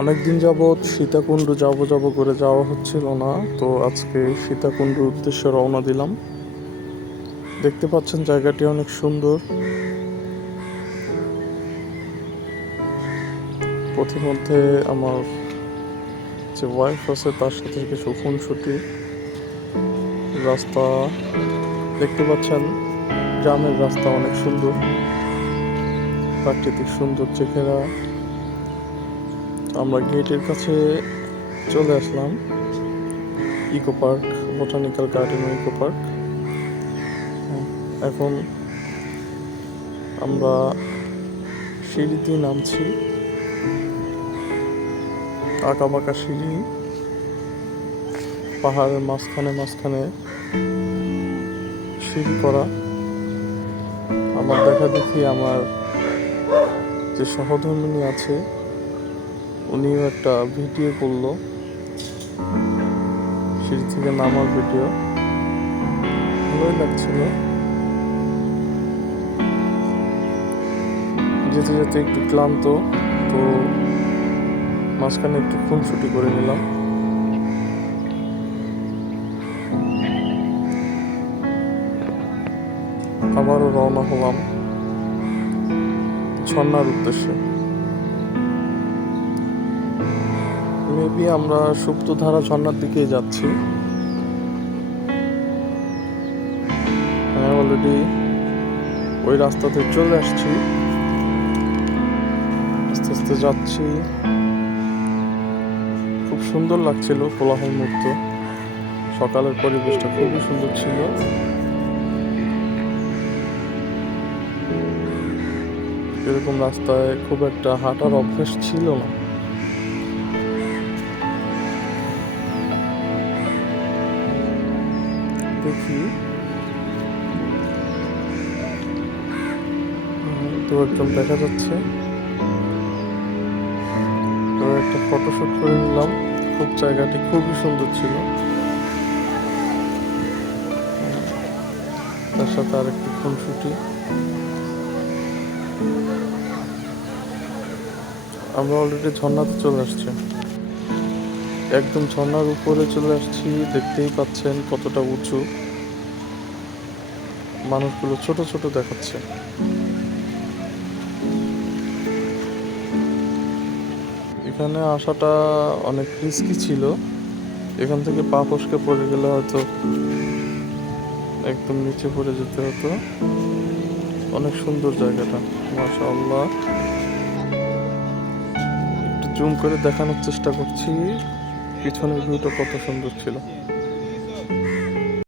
অনেকদিন যাবৎ সীতাকুণ্ড যাব করে যাওয়া হচ্ছিল না, তো আজকে সীতাকুণ্ডের উদ্দেশ্যে রওনা দিলাম। দেখতে পাচ্ছেন জায়গাটি অনেক সুন্দর। পথিমধ্যে আমার যে ওয়াইফ আছে তার সাথে কিছু খুনসুটি। রাস্তা দেখতে পাচ্ছেন, গ্রামের রাস্তা অনেক সুন্দর, প্রাকৃতিক সৌন্দর্যে ঘেরা। আমরা গেটের কাছে চলে আসলাম। ইকো পার্ক, বোটানিক্যাল গার্ডেন ও ইকো পার্ক। এখন আমরা সিঁড়ি দিয়ে নামছি, আঁকা বাঁকা সিঁড়ি, পাহাড়ের মাঝখানে মাঝখানে সিঁড়ি করা। আমার দেখা দেখি আমার যে সহধর্মিণী আছে উনিও একটা ভিডিও করলো, সিঁড়ি থেকে নামার ভিডিও। ভালোই লাগছিল। যেতে যেতে একটু ক্লান্ত, তো মাঝখানে একটু খুনসুটি করে নিলাম। আবারও রওনা হলাম ঝর্ণার উদ্দেশ্যে। মেবি আমরা সুপ্তধারা ঝর্ণার দিকেই যাচ্ছি। অলরেডি ওই রাস্তাতে চলে আসছি, আস্তে আস্তে যাচ্ছি। খুব সুন্দর লাগছিল, কোলাহল মুক্ত। সকালের পরিবেশটা খুবই সুন্দর ছিল। এরকম রাস্তায় খুব একটা হাঁটার অভ্যাস ছিল না। দেখি তো একজন দেখা যাচ্ছে, তো একটা ফটোশুট করে নিলাম। খুব জায়গাটি খুবই সুন্দর ছিল। তার সাথে আর একটু খুনসুটি। আমরা অলরেডি ঝর্ণাতে চলে আসছি, একদম ঝর্ণার উপরে চলে আসছি। দেখতেই পাচ্ছেন কতটা উঁচু, মানুষগুলো ছোট ছোট দেখাচ্ছে। এখানে আসাটা অনেক রিস্কি ছিল, এখান থেকে পা ফসকে পড়ে গেলে হয়তো একদম নিচে পড়ে যেতে হতো। অনেক সুন্দর জায়গাটা, মাশাআল্লাহ। একটু জুম করে দেখানোর চেষ্টা করছি পিছনের ভিউটা কত সুন্দর ছিল।